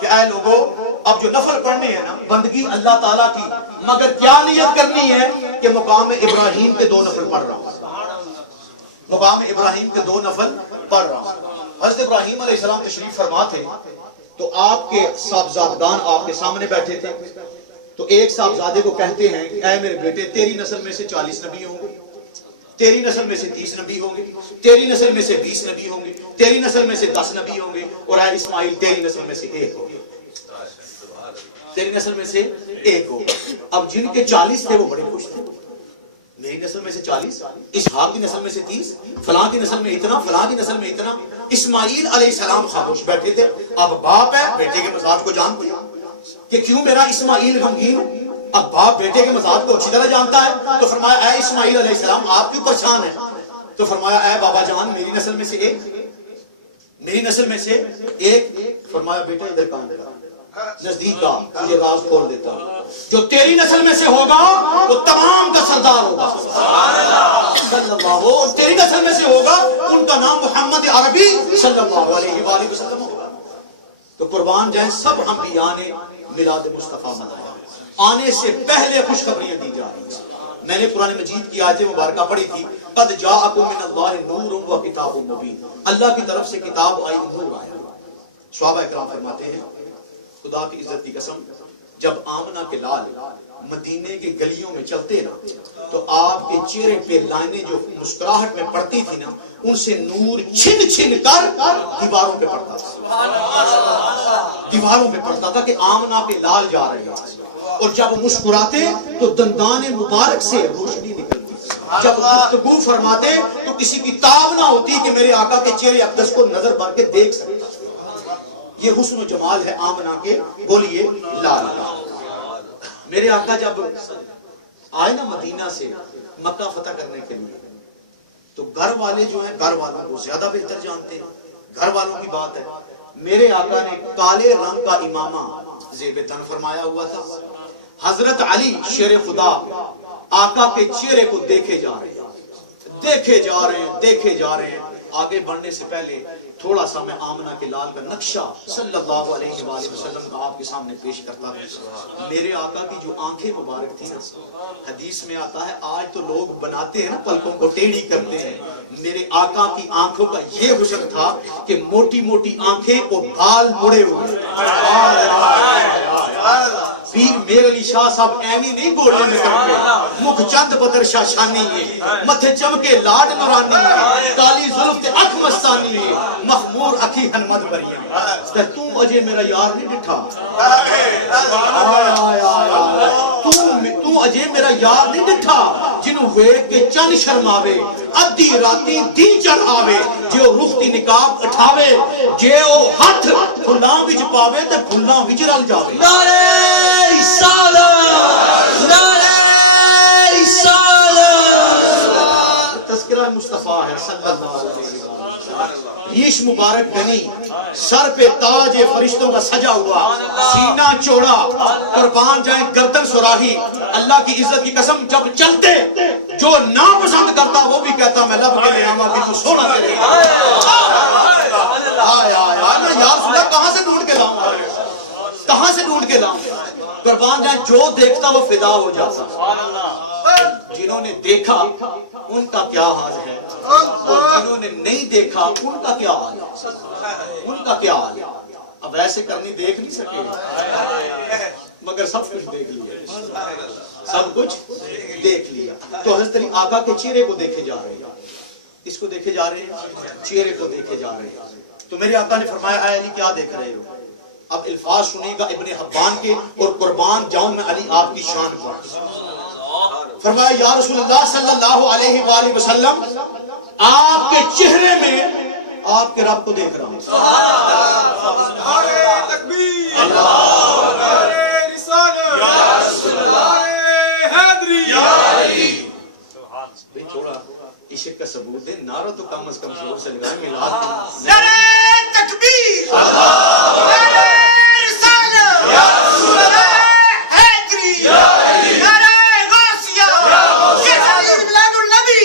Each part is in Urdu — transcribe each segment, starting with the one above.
کہ اے لوگو اب جو نفل پڑھنے ہیں نا بندگی اللہ تعالیٰ کی، مگر کیا نیت کرنی ہے کہ مقام ابراہیم کے 2 نفل پڑھ رہا ہوں، مقام ابراہیم کے 2 نفل پڑھ رہا ہوں۔ حضرت ابراہیم علیہ السلام تشریف فرما تھے تو آپ کے صاحبزادگان آپ کے سامنے بیٹھے تھے، تو ایک صاحبزادے کو کہتے ہیں کہ اے میرے بیٹے تیری نسل میں سے 40 نبی ہوں گے، تیری نسل میں سے 30 نبی ہوں گے، تیری نسل میں سے 20 نبی ہوں گے، تیری نسل میں سے 10 نبی ہوں گے، اور اے اسماعیل تیری نسل میں سے 1 ہوگا، تیری نسل میں سے 1 ہوگا۔ اب جن کے 40 تھے وہ بڑے خوش تھے، میری نسل میں سے 40، اسحاق کی نسل میں سے 30، فلاں کی نسل میں اتنا، فلاں کی نسل میں اتنا۔ اسماعیل علیہ السلام خاموش بیٹھے تھے۔ اب باپ ہے، بیٹے کے مزاج کو جانتے ہیں کہ کیوں میرا اسماعیل غمگین، اب باپ بیٹے کے مزاج کو اچھی طرح جانتا ہے، تو فرمایا اے اسماعیل علیہ السلام آپ کیوں پریشان ہیں؟ تو فرمایا اے بابا جان میری نسل میں سے 1، میری نسل میں سے 1۔ فرمایا بیٹا ادھر کام کر، نزدیک کا تجھے راز کھول دیتا ہوں، جو تیری نسل میں سے ہوگا وہ تمام کا سردار ہوگا، صلی اللہ، اور تیری نسل میں سے ہوگا ان کا نام محمد عربی صلی اللہ علیہ وآلہ وسلم ہوگا۔ تو قربان جائیں سب انبیاء نے میلاد مصطفیٰ منایا، آنے سے پہلے خوشخبریاں دی جا رہی ہیں۔ میں نے قرآن مجید کی آیت مبارکہ پڑھی تھی، قد جاءکم من اللہ نور و کتاب مبین، اللہ کی طرف سے کتاب آئی، نور آیا۔ صحابہ کرام فرماتے ہیں خدا کی عزت کی قسم جب آمنہ کے لال مدینے کی گلیوں میں چلتے نا تو آپ کے چہرے پہ لائنیں جو مسکراہٹ میں پڑتی تھی نا ان سے نور چھن چھن کر دیواروں پہ پڑتا تھا، دیواروں پہ پڑتا تھا کہ آمنہ پہ لال جا رہے ہیں، اور جب مسکراتے تو دندان مبارک سے روشنی نکلتی، جب گفتگو فرماتے تو کسی کی تاب نہ ہوتی کہ میرے آقا کے چہرے اقدس کو نظر بھر کے دیکھ سکتا۔ یہ حسن و جمال ہے آمنہ کے، بولیے لال کا۔ میرے آقا جب آئے نا مدینہ سے مکہ فتح کرنے کے لیے تو گھر والے جو ہیں گھر والوں کو زیادہ بہتر جانتے ہیں، گھر والوں کی بات ہے۔ میرے آقا نے کالے رنگ کا امامہ زیب تن فرمایا ہوا تھا، حضرت علی شیر خدا آقا کے چہرے کو دیکھے جا رہے ہیں، دیکھے جا رہے ہیں، دیکھے جا رہے ہیں۔ آگے بڑھنے سے پہلے تھوڑا سا میں آمنہ کے لال کا نقشہ صلی اللہ علیہ وآلہ وسلم کا آپ کے سامنے پیش کرتا ہوں۔ میرے آقا کی جو آنکھیں مبارک تھی نا، حدیث میں آتا ہے آج تو لوگ بناتے ہیں نا پلکوں کو ٹیڑھی کرتے ہیں، میرے آقا کی آنکھوں کا یہ حسن تھا کہ موٹی موٹی آنکھیں اور بال مڑے ہوئے۔ پیر میر علی شاہ صاحب ایویں نہیں گوڑے میں کرتے، مکھ چند بدر شاہ شانی ہے، متھے چمکے لاڈ نورانی ہے، کالی زلف تے اکھ مستانی ہے، مخمور اکھی ہنمد بری ہے۔ تو اجے میرا یار نہیں ڈٹھا، تو اجے میرا یار نہیں ڈٹھا، جنوں ویکھ کے چن شرماوے، ادھی راتی دن چڑھ آوے، جے او رخ دی نقاب اٹھاوے، جے او ہاتھ پھلاں وچ پاوے تے پھلاں وچ رل جاوے۔ تذکرہ مصطفیٰ ہے صلی اللہ علیہ وسلم، ریش مبارک گنی، سر پہ تاج فرشتوں کا سجا ہوا، سینہ چوڑا، قربان جائیں گردن سراہی۔ اللہ کی عزت کی قسم جب چلتے جو ناپسند کرتا وہ بھی کہتا میں لب کے لے آما بھی تو سونا تیرے۔ میں یار سنا کہاں سے ڈھونڈ کے لاؤں، کہاں سے ڈھونڈ کے لاؤں؟ قربان جائیں جو دیکھتا وہ فدا ہو جاتا۔ جنہوں نے دیکھا ان کا کیا حال ہے، اور جنہوں نے نہیں دیکھا ان کا کیا حال ہے، ان کا کیا حال ہے۔ اب ایسے کرنی دیکھ نہیں سکے مگر سب کچھ دیکھ لیا، سب کچھ دیکھ لیا۔ تو حضرت علی آقا کے چہرے کو دیکھے جا رہے ہیں، اس کو دیکھے جا رہے ہیں، چہرے کو دیکھے جا رہے ہیں۔ تو میرے آقا نے فرمایا اے علی کیا دیکھ رہے ہو؟ اب الفاظ سنیں گا ابن حبان کے، اور قربان جاؤں میں علی آپ کی شان پر۔ فرمایا یا رسول اللہ صلی اللہ علیہ وآلہ وسلم آپ کے چہرے میں آپ کے رب کو دیکھ رہا ہوں۔ نعرہ تکبیر، نعرہ رسالت، یا رسول اللہ، نعرہ حیدری، یا علی۔ بھئی تھوڑا عشق کا ثبوت دے، نعرہ تو کم از کم زور سے لگائیں، میلاد۔ نعرہ تکبیر، نعرہ رسالت، یا رسول اللہ، حیدری، یا علی، نعرہ غوثیہ، کیسری میلاد النبی۔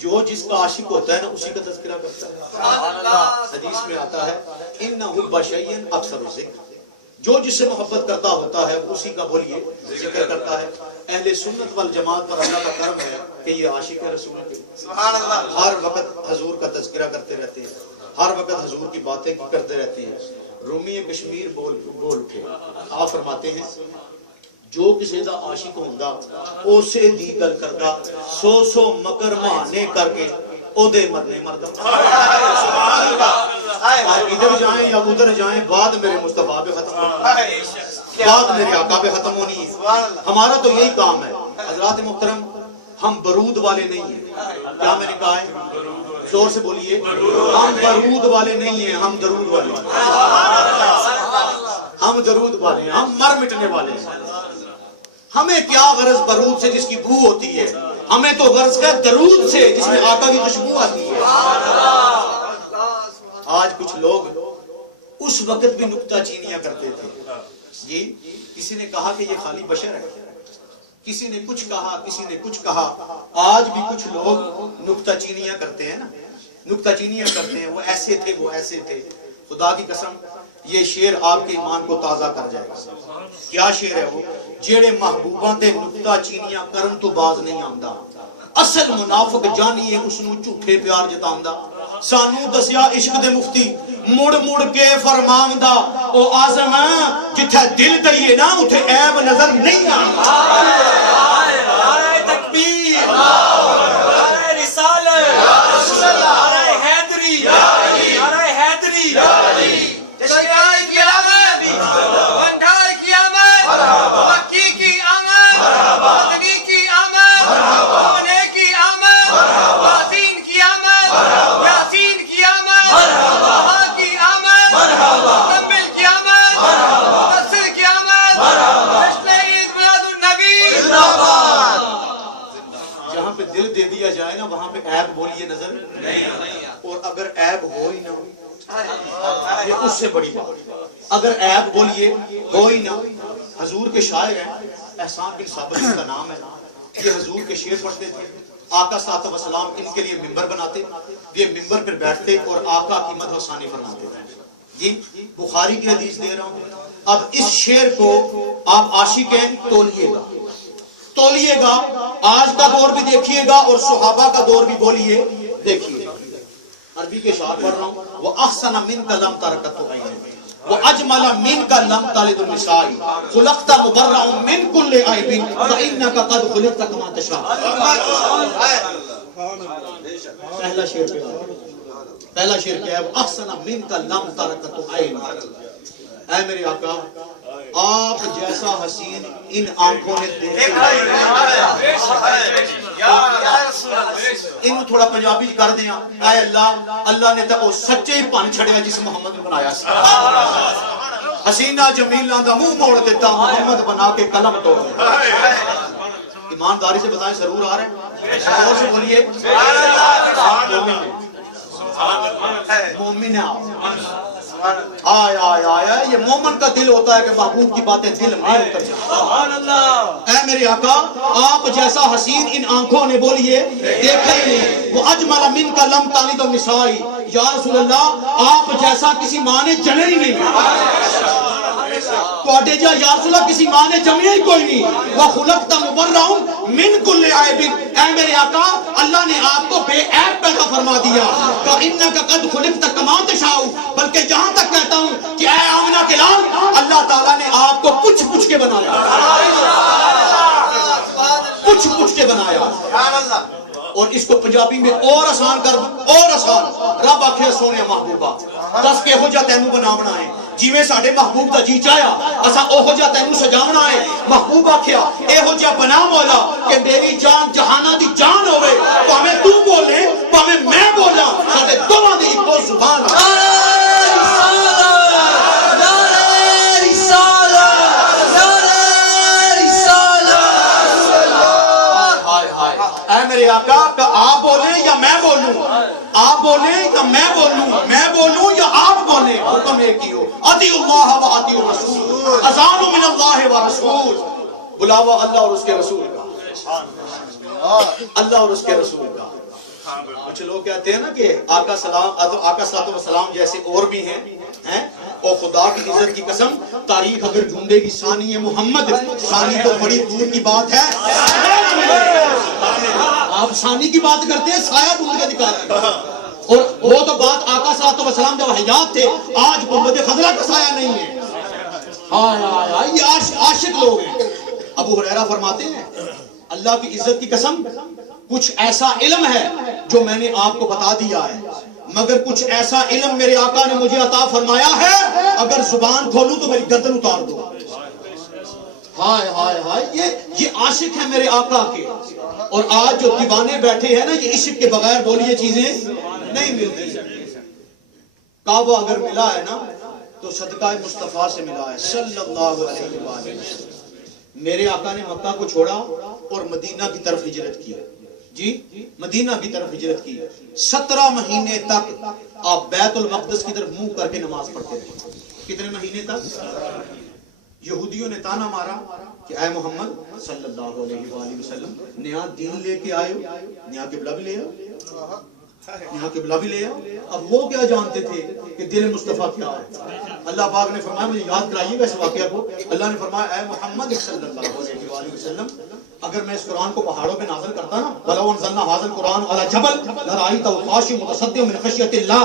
جو جس کا عاشق ہوتا ہے نا اسی کا تذکرہ کرتا ہے۔ حدیث میں آتا ہے ان حب شیء اکثر الذکر، جو جس سے محبت کرتا ہوتا ہے اسی کا بولیے ذکر کرتا ہے۔ اہل سنت والجماعت پر اللہ کا کرم ہے کہ یہ عاشق رسول کے سبحان اللہ، ہر وقت حضور کا تذکرہ کرتے رہتے ہیں، ہر وقت حضور کی باتیں کرتے رہتے ہیں۔ رومی کشمیر بول اٹھے، آپ فرماتے ہیں جو کسی دا عاشق ہوندا اسے دی گل کردا، سو سو مگر بہانے کر کے او دے مرنے مردا۔ سبحان اللہ، ادھر جائیں یا ادھر جائیں، بعد میرے مصطفیٰ پہ ختم ہونی ہے، بعد میرے آقا پہ ختم ہونی ہے۔ ہمارا تو یہی کام ہے حضرات محترم، ہم برود والے نہیں ہیں۔ کیا میں نے کہا ہے؟ زور سے بولیے، ہم برود والے نہیں ہیں، ہم درود والے ہیں، ہم درود والے ہیں، ہم مر مٹنے والے ہیں۔ ہمیں کیا غرض برود سے جس کی بو ہوتی ہے، ہمیں تو غرض ہے درود سے جس میں آقا کی خوشبو آتی ہے۔ آج کچھ لوگ اس وقت بھی نکتہ چینیاں کرتے تھے، جی کسی نے کہا کہ یہ خالی بشر ہے، کسی نے کچھ کہا، کسی نے کچھ کہا۔ آج بھی کچھ لوگ نکتہ چینیاں کرتے ہیں نا، نکتہ چینیاں کرتے ہیں، وہ ایسے تھے، وہ ایسے تھے۔ خدا کی قسم یہ شعر آپ کے ایمان کو تازہ کر جائے گا۔ کیا شعر ہے وہ؟ جیڑے محبوباں تے نکتہ چینیاں کرن تو باز نہیں آندا، اصل منافق جانیے اس نو جھوٹے پیار جتاندا۔ سانو دسیا عشق دے مفتی مڑ مڑ کے فرماوندا، او اعظم جتھے دل دئیے نا اتھے عیب نظر نہیں آندا۔ نعرہ تکبیر، نعرہ رسالت، نعرہ حیدری، نعرہ حیدری، تشریعی کی آمد، بنڈھار کی آمد، مکی کی آمد، مدنی کی آمد، مونے کی آمد، یاسین کی آمد، یاسین کی آمد، بہا کی آمد، مکمل کی آمد، مدثر کی آمد، جشن عید میلاد النبی جہاں پہ دل دے دیا جائے نا وہاں پہ عیب بولیے نظر نہیں، اور اگر عیب ہو ہی نہ یہ اس سے بڑی بات، اگر عیب بولیے ہو ہی نہ۔ حضور کے شاعر ہیں احسان بن ثابت کا نام ہے، یہ حضور کے شعر پڑھتے تھے، آقا صلی اللہ علیہ وسلم ان کے لیے ممبر بناتے، یہ ممبر پر بیٹھتے اور آقا کی مدح و ثانی فرماتے تھے۔ جی بخاری کی حدیث دے رہا ہوں۔ اب اس شعر کو آپ عاشق ہیں تولیے گا، آج کا دور بھی دیکھیے گا اور صحابہ کا دور بھی بولیے دیکھیے۔ عربی کے شعر پڑھ رہا ہوں، وہ احسن من کا لم ترکت عین، وہ اجمل من کا لم تلد النساء، خلقت مبرأ من كل عیب فانک قد خلقت کما تشاء۔ پہلا شعر کیا ہے؟ وہ احسن من کا لم ترکت عین، اے میرے آقا آپ جیسا حسین ان آنکھوں نے دیکھا۔ انہوں تھوڑا پنجابی کر دیا، اے اللہ نے تو سچے ہی پن چھڑیا جس محمد نے بنایا سی۔ حسینہ جمیلہ دا منہ موڑ دیتا محمد بنا کے قلم توڑ دیا۔ ایمانداری سے بتائیں ضرور آ رہے ہیں؟ اور سے بولیے مومن ہے آپ۔ آیا آیا آیا، یہ مومن کا دل ہوتا ہے کہ محبوب کی باتیں دل میں اتر جائیں۔ سبحان اللہ، اے میرے آقا آپ جیسا حسین ان آنکھوں نے بولیے دیکھا ہی نہیں۔ وہ اجمل من کا لم تلد النساء، یا رسول اللہ آپ جیسا کسی ماں نے جنے ہی نہیں، تو جا یا رسول اللہ کسی ماں نے جمیا ہی کوئی نہیں۔ وہ خلقت مبرأ من کل عیب، اے میرے آقا اللہ نے آپ کو بے عیب پیدا فرما دیا۔ فانک قد خلقت کما تشاء، بلکہ جہاں تک کہتا ہوں کہ اے آمنہ کے لال اللہ تعالیٰ نے آپ کو پوچھ پوچھ کے بنایا، پوچھ پوچھ کے بنایا۔ اور اس کو پنجابی میں اور آسان کر دوں، اور آسان، رب آکھے سونے محبوبہ دس کے ہو جا تینوں بناونا ہے، جیویں ساڈے محبوب دا جی چاہیا اسا اوہو جا تینوں سجاونا ہے۔ محبوب آکھیا ایہو جا بنا مولا کہ میری جان جہانہ دی جان ہوئے، پاویں تو بولے پاویں میں بولا، ساڈے دوواں دی اکو زبان میرے آقا کہ آپ بولیں یا میں بولوں، آپ بولیں یا میں بولوں یا آپ بولیں، حکم ایک ہی ہو، اطیعوا اللہ و اطیعوا الرسول، اذان من اللہ و رسول، بلاوا اللہ اور اس کے رسول کا، اللہ اور اس کے رسول کا۔ کچھ لوگ کہتے ہیں نا کہ آقا صلی اللہ علیہ وسلم جیسے اور بھی ہیں، ہیں اور خدا کی عزت کی قسم تاریخ اگر ڈھونڈے گی ثانی محمد، ثانی تو بڑی دور کی بات ہے، آپ ثانی کی بات کرتے ہیں، سایہ ڈھونڈ کے دکھاتے ہیں، اور وہ تو بات آقا صلی اللہ علیہ وسلم جب حیات تھے، آج گنبد خضرا کا سایہ نہیں ہے۔ یہ عاشق لوگ ہیں۔ ابو ہریرہ فرماتے ہیں اللہ کی عزت کی قسم کچھ ایسا علم ہے جو میں نے آپ کو بتا دیا ہے، مگر کچھ ایسا علم میرے آقا نے مجھے عطا فرمایا ہے اگر زبان کھولوں تو میری گردن اتار دو۔ ہائے ہائے ہائے، یہ عاشق ہے میرے آقا کے، اور آج جو دیوانے بیٹھے ہیں نا، یہ عشق کے بغیر بولی یہ چیزیں نہیں ملتی۔ کعبہ اگر ملا ہے نا تو صدقہ مصطفیٰ سے ملا ہے صلی اللہ علیہ وآلہ وسلم۔ میرے آقا نے مکہ کو چھوڑا اور مدینہ کی طرف ہجرت کی، جی مدینہ کی طرف ہجرت کی۔ 17 مہینے تک آپ بیت المقدس کی طرف منہ کر کے نماز پڑھتے رہے۔ کتنے مہینے تک؟ یہودیوں نے تانا مارا کہ اے محمد صلی اللہ علیہ وآلہ وسلم نیا دین لے کے آئے ہو، نیا قبلہ بھی لے آؤ، یہاں قبلہ بھی لے آؤ۔ اب وہ کیا جانتے تھے کہ دل مصطفیٰ کیا ہے؟ اللہ پاک نے فرمایا مجھے یاد کرائیے گا اس واقعہ کو۔ اللہ نے فرمایا اے محمد صلی اللہ علیہ وآلہ وسلم اگر میں اس قرآن کو پہاڑوں پہ نازل کرتا نا، وَلَوْ أَنزَلْنَا هَٰذَا الْقُرْآنَ عَلَىٰ جَبَلٍ لَرَأَيْتَهُ خَاشِعًا مُتَصَدِّعًا مِنْ خَشْيَةِ اللَّهِ۔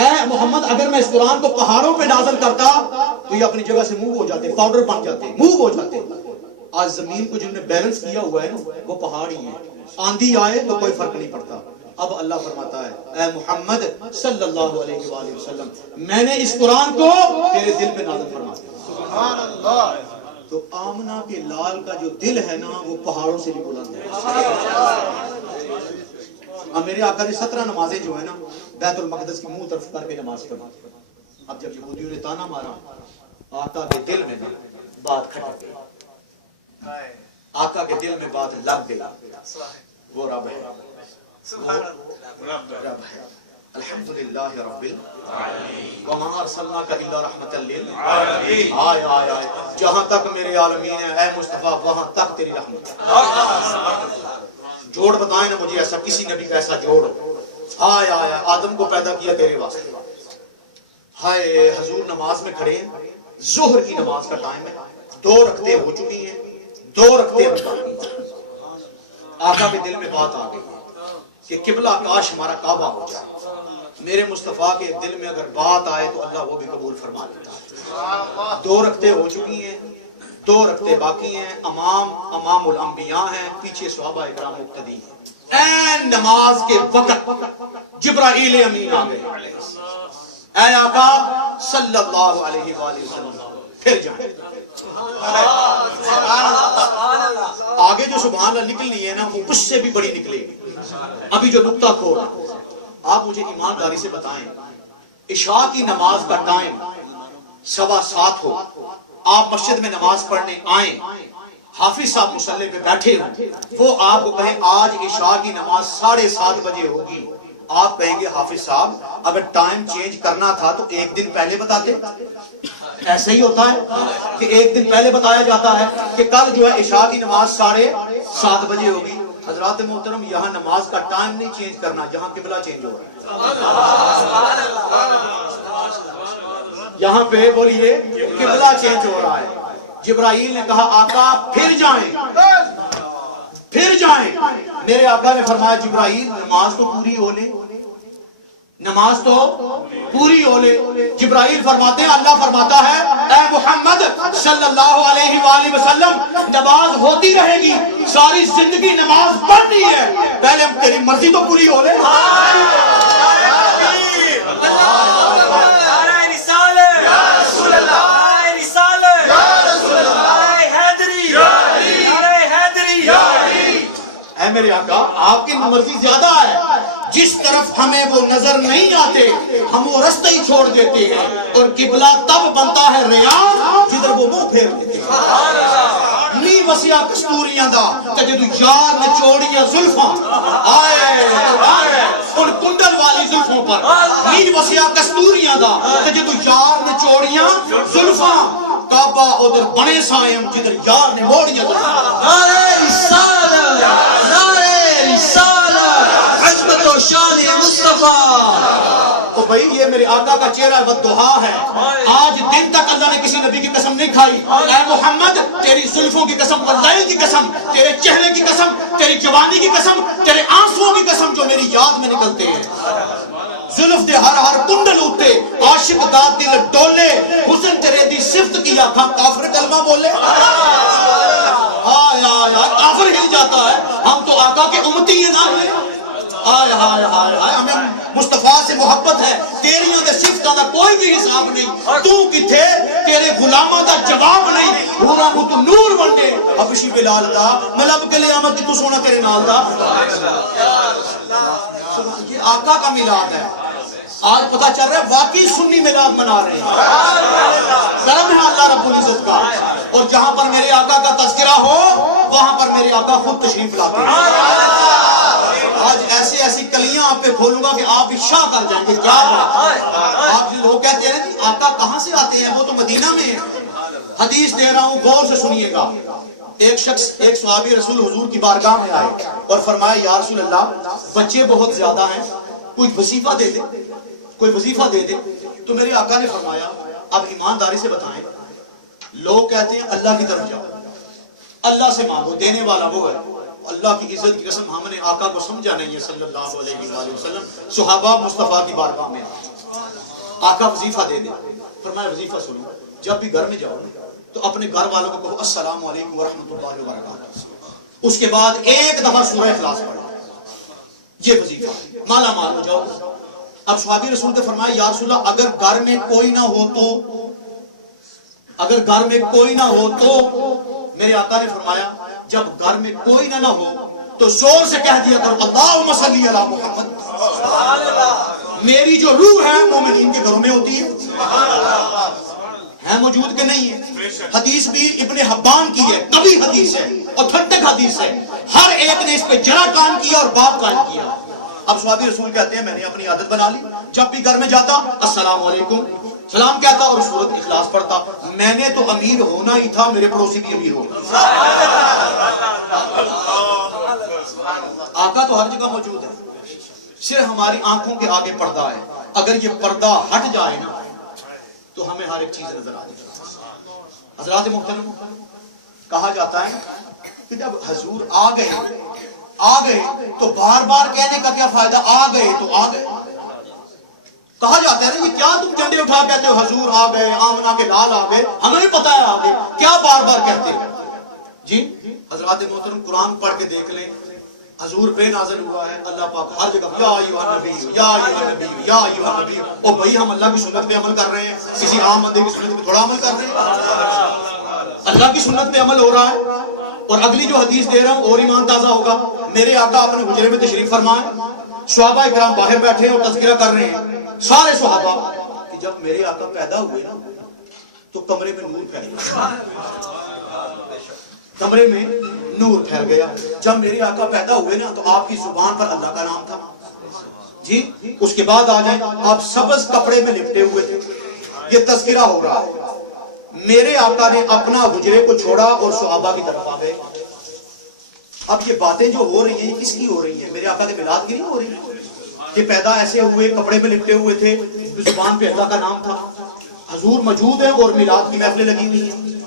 اے محمد اگر میں اس قرآن کو پہاڑوں پہ نازل کرتا تو یہ اپنی جگہ سے موو ہو جاتے، پاؤڈر بن جاتے، موو ہو جاتے۔ آج زمین کو جن نے بیلنس کیا ہوا ہے نا وہ پہاڑ ہی ہیں، آندھی آئے تو کوئی فرق نہیں پڑتا۔ اب اللہ فرماتا ہے اے محمد صلی اللہ علیہ وآلہ وسلم میں نے اس قرآن کو تیرے دل پہ نازل فرما دیا۔ سبحان اللہ۔ تو آمنہ کے لال کا جو دل ہے نا وہ پہاڑوں سے بھی بلند ہے۔ اب میرے آقا نے 17 نمازیں جو ہے نا بیت المقدس کی منہ طرف کر کے نماز پڑھی۔ اب جب یہودیوں نے تانا مارا، آقا کے دل میں بات کھٹک گئی، آقا کے دل میں بات لگ گئی، وہ رب ہے، رب ہے۔ الحمدللہ رب العالمین وما ارسلناک الا رحمۃ للعالمین۔ آئے آئے آئے، جہاں تک میرے عالمین ہے اے مصطفیٰ وہاں تک تیری رحمت۔ جوڑ بتائیں نا مجھے ایسا کسی نبی کا ایسا جوڑ ہو۔ آئے آئے، آدم کو پیدا کیا تیرے واسطے۔ ہائے حضور نماز میں کھڑے ہیں، ظہر کی نماز کا ٹائم ہے، 2 رکعتیں ہو چکی ہیں، 2 رکعتیں باقی ہیں۔ آقا کے دل میں بات آ گئی کہ قبلہ کاش ہمارا کعبہ ہو جائے۔ میرے مصطفیٰ کے دل میں اگر بات آئے تو اللہ وہ بھی قبول فرما لیتا ہے۔ 2 رکعتیں ہو چکی ہیں، 2 رکعتیں باقی ہیں، امام الانبیاء ہیں، پیچھے صحابہ اکرام مقتدی ہیں۔ این نماز کے وقت جبرائیل امین آ گئے، اے آقا صلی اللہ علیہ وآلہ وسلم پھر جائیں۔ آگے جو سبحان اللہ نکلنی ہے نا وہ اس سے بھی بڑی نکلے گی۔ ابھی جو نقطہ کھول آپ مجھے ایمانداری سے بتائیں، عشاء کی نماز کا ٹائم 7:15 ہو، آپ مسجد میں نماز پڑھنے آئیں، حافظ صاحب مصلی پہ بیٹھے ہوں، وہ آپ کو کہیں آج عشاء کی نماز 7:30 بجے ہوگی، آپ کہیں گے حافظ صاحب اگر ٹائم چینج کرنا تھا تو 1 دن پہلے بتاتے؟ ایسے ہی ہوتا ہے کہ 1 دن پہلے بتایا جاتا ہے کہ کل جو ہے عشاء کی نماز 7:30 بجے ہوگی۔ حضرات محترم یہاں نماز کا ٹائم نہیں چینج کرنا، یہاں قبلہ چینج ہو رہا ہے۔ یہاں پہ بولیے قبلہ چینج ہو رہا ہے۔ جبرائیل نے کہا آقا پھر جائیں، پھر جائیں۔ میرے آقا نے فرمایا جبرائیل نماز تو پوری ہو لے، نماز تو پوری ہو لے۔ جبرائیل فرماتے ہیں اللہ فرماتا ہے اے محمد صلی اللہ علیہ وآلہ وسلم نماز ہوتی رہے گی، ساری زندگی نماز پڑھنی ہے، پہلے تیری مرضی تو پوری ہو لے۔ اے میرے آقا آپ کی مرضی زیادہ ہے، جس طرف ہمیں وہ نظر نہیں آتے ہم وہ رستہ ہی چھوڑ دیتے ہیں، اور قبلہ تب بنتا ہے ریاض جدھر وہ منہ پھیر دیتے ہیں۔ نی وسیع کستوریاں دا تجدو یار نچوڑیاں زلفاں، آئے ان کنڈل والی زلفوں پر، نی وسیع کستوریاں دا تجدو یار نچوڑیاں زلفاں، کعبہ ادھر بنے سائم جدھر یار نے موڑیاں زلفاں۔ نعرہ رسالت، نعرہ رسالت، عظمت و شان مصطفیٰ۔ تو تو بھائی یہ میرے آقا کا چہرہ والدہا ہے. آج دن تک اللہ نے کسی نبی کی قسم نہیں کھائی. اے محمد تیری زلفوں کی قسم، واللیل کی قسم، تیرے چہرے کی قسم، تیری جوانی کی قسم، تیرے آنسوؤں کی قسم جو میری یاد میں نکلتے ہیں. زلف دے ہر ہر کنڈل ہوتے، عاشق دا دل ڈولے، حسن تیرے دی صفت کی آنکھاں کافر کلمہ بولے. کافر ہل جاتا ہے. ہم تو آقا کے امتی ہیں نا. آئے ہائے ہائے ہائے، ہمیں مصطفیٰ سے محبت ہے. تیریاں دے صفتاں دا کوئی بھی حساب نہیں. تو کتھے تیرے غلاماں دا جواب نہیں. پورا وہ تو نور بننے حبشی بلال دا ملب کے لے آمد کی تو سونا تیرے نال دا. یہ آقا کا میلاد ہے. آج پتہ چل رہا ہے واقعی سنی میلاد منا رہے ہیں. کرم ہے اللہ رب العزت کا. اور جہاں پر میرے آقا کا تذکرہ ہو وہاں پر میرے آقا خود تشریف لاتے ہیں. آج ایسی ایسی کلیاں آپ پہ کھولوں گا کہ آپ بھی شاہ کر جائیں گے. کیا بات. آپ لوگ کہتے ہیں کہ آقا کہاں سے آتے ہیں، وہ تو مدینہ میں ہے. حدیث دے رہا ہوں، غور سے سنیے گا. ایک شخص، ایک صحابی رسول حضور کی بارگاہ میں آئے اور فرمایا یا رسول اللہ بچے بہت زیادہ ہیں، کوئی وظیفہ دے دے، کوئی وظیفہ دے دے. تو میرے آقا نے فرمایا اب ایمانداری سے بتائیں. لوگ کہتے ہیں اللہ کی طرف جاؤ، اللہ سے مانگو، دینے والا وہ ہے. اللہ کی عزت کی قسم ہم نے آقا کو سمجھا نہیں ہے صلی اللہ علیہ وآلہ وسلم. صحابہ مصطفیٰ کی بارگاہ میں آقا وظیفہ دے دے. فرمایا وظیفہ سنو، جب بھی گھر میں جاؤ تو اپنے گھر والوں کو کہو السلام علیکم ورحمۃ اللہ وبرکاتہ. اس کے بعد ایک دفعہ سورہ اخلاص پڑھو. یہ وظیفہ مالا مال ہو جاؤ. اب صحابی رسول نے فرمایا یا رسول اللہ اگر گھر میں کوئی نہ ہو تو، اگر گھر میں کوئی نہ ہو تو. میرے آقا نے فرمایا جب گھر میں کوئی نہ ہو تو زور سے کہہ دیا کرو اللہم صلی علی محمد. میری جو روح ہے مومنین کے گھروں میں ہوتی ہے موجود کہ نہیں ہے. حدیث بھی ابن حبان کی ہے، کبھی حدیث ہے، اوتھنٹک حدیث ہے. ہر ایک نے اس پہ جرا قائم کیا اور باب قائم کیا. اب صحابی رسول کہتے ہیں میں نے اپنی عادت بنا لی، جب بھی گھر میں جاتا السلام علیکم سلام کہتا اور سورت اخلاص پڑھتا. میں نے تو امیر ہونا ہی تھا، میرے پڑوسی بھی امیر ہو. آقا تو ہر جگہ موجود ہے، صرف ہماری آنکھوں کے آگے پردہ ہے. اگر یہ پردہ ہٹ جائے نا تو ہمیں ہر ایک چیز نظر آ جائے. حضرات محترم، کہا جاتا ہے کہ جب حضور آ گئے تو بار بار کہنے کا کیا فائدہ، آ گئے تو آ گئے. کہا جاتا ہے یہ کیا تم جھنڈے اٹھا کہتے ہو حضور آ گئے، آمنہ کے لال آ گئے، ہمیں بھی پتا ہے آ گئے، کیا بار بار کہتے ہیں جی. حضرات محترم قرآن پڑھ کے دیکھ لیں، حضور پہ نازل ہوا ہے. اللہ پاک ہر جگہ یا ایھا النبی یا ایھا النبی یا ایھا النبی. او بھائی ہم اللہ کی سنت پہ عمل کر رہے ہیں، کسی عام بندے کی سنت پہ تھوڑا عمل کر رہے ہیں. اللہ کی سنت پہ عمل ہو رہا ہے. اور اگلی جو حدیث دے رہا ہوں اور ایمان تازہ ہوگا. میرے آقا اپنے حجرے میں تشریف فرمائے، صحابہ اکرام باہر بیٹھے اور تذکرہ کر رہے ہیں سارے صحابہ کہ جب میرے آقا پیدا ہوئے نا تو کمرے میں نور پھیل گیا. کمرے میں نور پھیل گیا. جب میرے آقا پیدا ہوئے نا تو آپ کی زبان پر اللہ کا نام تھا جی. اس کے بعد آ جائیں آپ سبز کپڑے میں لپٹے ہوئے تھے. یہ تذکرہ ہو رہا ہے. میرے آقا نے اپنا حجرے کو چھوڑا اور صحابہ کی طرف آ گئے. اب یہ باتیں جو ہو رہی ہیں کس کی ہو رہی ہیں؟ میرے آقا کے میلاد کی نہیں ہو رہی ہیں. یہ پیدا ایسے ہوئے، کپڑے میں لپٹے ہوئے تھے، زبان پہ اللہ کا نام تھا. حضور موجود ہے اور میلاد کی محفلیں لگی ہوئی ہیں.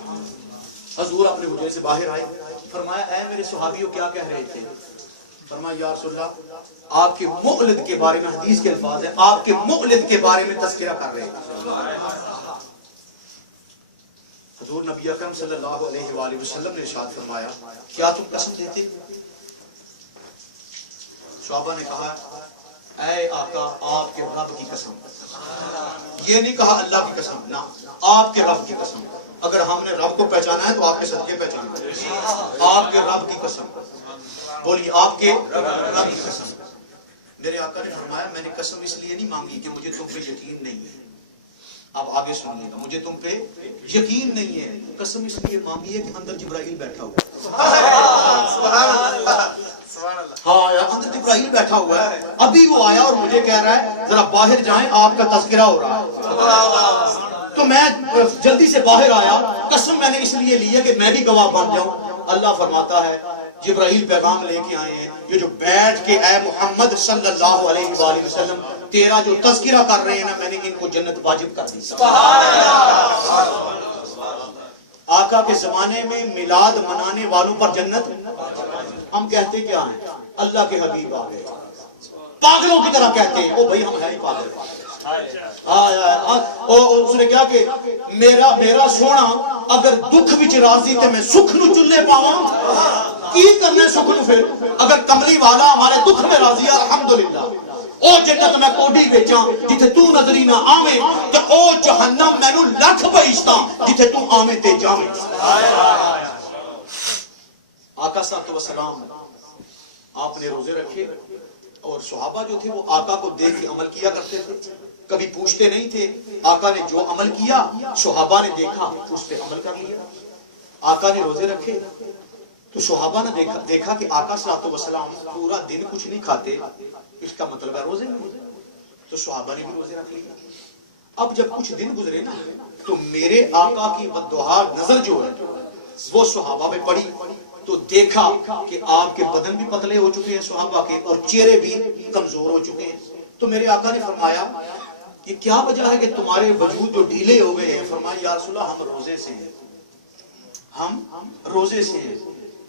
حضور اپنے حجرے سے باہر آئے، فرمایا اے میرے صحابیوں کیا کہہ رہے تھے؟ فرمایا یا رسول اللہ آپ کے مولد کے بارے میں، حدیث کے الفاظ ہیں، آپ کے مولد کے بارے میں تذکرہ کر رہے تھے. حضور نبی اکرم صلی اللہ علیہ وآلہ وسلم نے ارشاد فرمایا کیا تم قسم دیتے؟ صحابہ نے کہا اے آقا آپ کے رب کی قسم. یہ نہیں کہا اللہ کی قسم، نہ آپ کے رب کی قسم. اگر ہم نے رب کو پہچانا ہے تو آپ کے صدقے پہچانا ہے. آپ کے رب کی قسم. بولیے آپ کے رب کی قسم. میرے آقا نے فرمایا میں نے قسم اس لیے نہیں مانگی کہ مجھے تم پہ یقین نہیں ہے. اب آگے سنیے گا، مجھے تم پہ یقین نہیں ہے. قسم اس لیے مانگی ہے کہ اندر جبرائیل بیٹھا ہوا ہے. ہاں یار اندر جبرائیل بیٹھا ہوا ہے. ابھی وہ آیا اور مجھے کہہ رہا ہے ذرا باہر جائیں، آپ کا تذکرہ ہو رہا ہے. تو میں جلدی سے باہر آیا. قسم میں نے اس لیے لی ہے کہ میں بھی گواہ بن جاؤں. اللہ فرماتا ہے جبرائیل پیغام لے کے آئے ہیں، یہ جو بیٹھ کے اے محمد صلی اللہ علیہ وآلہ وسلم تیرا جو تذکرہ کر رہے ہیں نا، میں نے ان کو جنت واجب کر دی۔ آقا کے زمانے میں میلاد منانے والوں پر جنت، ہم کہتے کیا ہیں؟ اللہ کے حبیب آ گئے، پاگلوں کی طرح کہتے ہیں، او بھائی ہم ہے ہی پاگل۔ اس نے کیا کہ میرا سونا اگر دکھ وچ راضی تے میں سکھ نو چلے پاواں، کی کرنا سکھ نو پھر؟ اگر کملی والا ہمارے دکھ میں راضی ہے الحمدللہ، او جنت میں کوڈی بیچاں جتھے تو نظری نہ آویں، تے او جہنم مینوں لکھ بہشتاں جتھے تو آویں تے جاویں۔ آقا صاحب و سلام آپ نے روزے رکھے، اور صحابہ جو تھے وہ آقا کو دیکھ کے عمل کیا کرتے تھے، کبھی پوچھتے نہیں تھے۔ آقا نے جو عمل کیا صحابہ نے دیکھا، اس پہ عمل کر لیا۔ آقا نے روزے رکھے تو صحابہ نے دیکھا کہ آقا صلی اللہ علیہ وسلم پورا دن کچھ نہیں کھاتے، اس کا مطلب ہے روزے نہیں، تو صحابہ نے بھی روزے رکھ لیا۔ اب جب کچھ دن گزرے نا تو میرے آقا کی بددعا نظر جو ہے وہ صحابہ پہ پڑی، تو دیکھا کہ آپ کے بدن بھی پتلے ہو چکے ہیں صحابہ کے، اور چہرے بھی کمزور ہو چکے ہیں۔ تو میرے آقا نے فرمایا یہ کیا وجہ ہے کہ تمہارے وجود جو ڈھیلے ہو گئے ہیں؟ فرمایا یا رسول اللہ ہم روزے سے ہیں، ہم روزے سے ہیں۔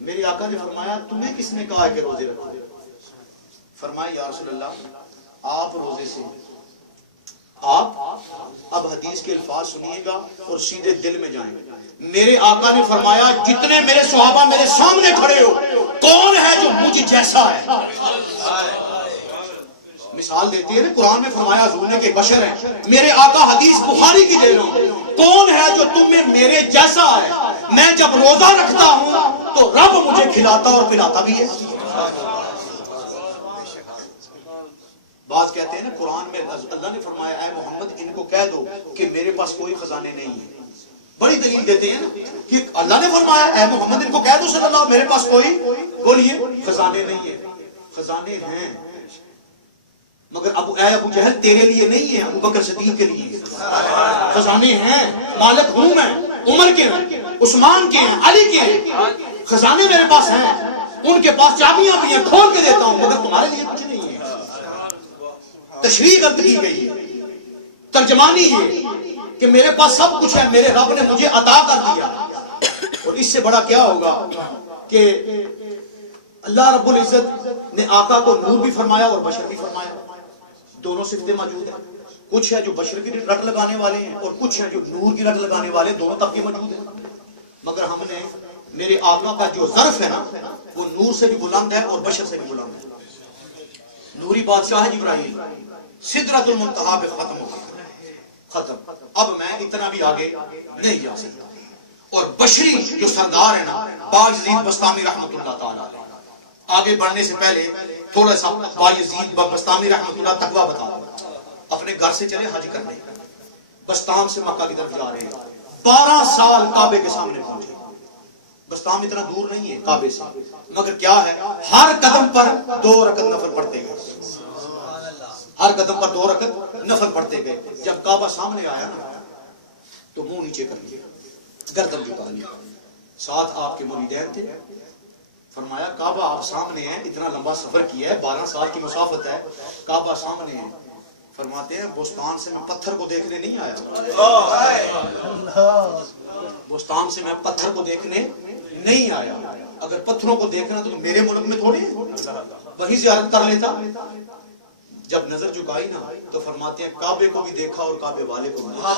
میرے آقا نے فرمایا تمہیں کس نے کہا ہے کہ روزے رکھو؟ فرمایا یا رسول اللہ آپ روزے سے ہیں۔ آپ اب حدیث کے الفاظ سنیے گا اور سیدھے دل میں جائیں گے۔ میرے آقا نے فرمایا جتنے میرے صحابہ میرے سامنے کھڑے ہو، کون ہے جو مجھ جیسا ہے؟ مثال دیتی ہے نا، قرآن میں فرمایا حضور نے کہ بشر ہیں، میرے آقا حدیث بخاری کی دے رہا ہوں، کون ہے جو تم میں میرے جیسا ہے؟ میں جب روزہ رکھتا ہوں تو رب مجھے کھلاتا اور پلاتا بھی ہے۔ بعض کہتے ہیں نا قرآن میں اللہ نے فرمایا اے محمد ان کو کہہ دو کہ میرے پاس کوئی خزانے نہیں ہیں، بڑی دلیل دیتے ہیں نا کہ اللہ نے فرمایا اے محمد ان کو کہہ دو صلی اللہ میرے پاس کوئی بولیے خزانے نہیں ہیں۔ خزانے ہیں مگر ابو جہل تیرے لیے نہیں ہے، ابو بکر صدیق کے لیے خزانے ہیں۔ مالک ہوں میں، عمر کے ہیں، عثمان کے ہیں، علی کے ہیں، خزانے میرے پاس ہیں، ان کے پاس چابیاں بھی ہیں، کھول کے دیتا ہوں، مگر تمہارے لیے کچھ نہیں ہے۔ تشریح غلط کی گئی ہے، ترجمانی یہ کہ میرے پاس سب کچھ ہے، میرے رب نے مجھے عطا کر دیا۔ اور اس سے بڑا کیا ہوگا کہ اللہ رب العزت نے آقا کو نور بھی فرمایا اور بشر بھی فرمایا، دونوں صفتیں موجود ہیں۔ کچھ ہے جو بشر کی رٹ لگانے والے ہیں اور کچھ ہیں جو نور کی رٹ لگانے والے، دونوں طبقے موجود ہیں۔ مگر ہم نے میرے آقا کا جو ظرف ہے نا وہ نور سے بھی بلند ہے اور بشر سے بھی بلند ہے۔ نوری بادشاہ جبرائیل سدرۃ المنتہا پہ ختم ہو گیا، ختم، اب میں اتنا بھی آگے نہیں جا سکتا۔ اور بشری جو سردار ہے نا باجزید بسطامی رحمۃ اللہ تعالی علیہ، آگے بڑھنے سے پہلے تھوڑا سا باجزید بسطامی رحمۃ اللہ تقویٰ بتا دو۔ اپنے گھر سے چلے حج کرنے، بسطام سے مکہ کی طرف جا رہے ہیں، 12 سال کعبے کے سامنے پہنچے۔ بسطام اتنا دور نہیں ہے کعبے سے، مگر کیا ہے ہر قدم پر 2 رکعت نفل پڑھتے گئے، ہر قدم پر 2 رکعت نفل پڑھتے گئے۔ جب کعبہ سامنے آیا نا تو منہ نیچے کر لیا، گردن جھکا لیا، ساتھ آپ کے مریدین تھے۔ فرمایا کعبہ آپ سامنے ہیں، اتنا لمبا سفر کیا ہے، 12 سال کی مسافت ہے، کعبہ سامنے ہے۔ فرماتے ہیں بستان سے میں پتھر کو دیکھنے نہیں آیا، بستان سے میں پتھر کو دیکھنے نہیں آیا، اگر پتھروں کو دیکھنا تو میرے ملک میں تھوڑی وہی زیارت کر لیتا۔ جب نظر جھکائی نا تو فرماتے ہیں کعبے کو بھی دیکھا اور کعبے والے کو بھی دیکھا،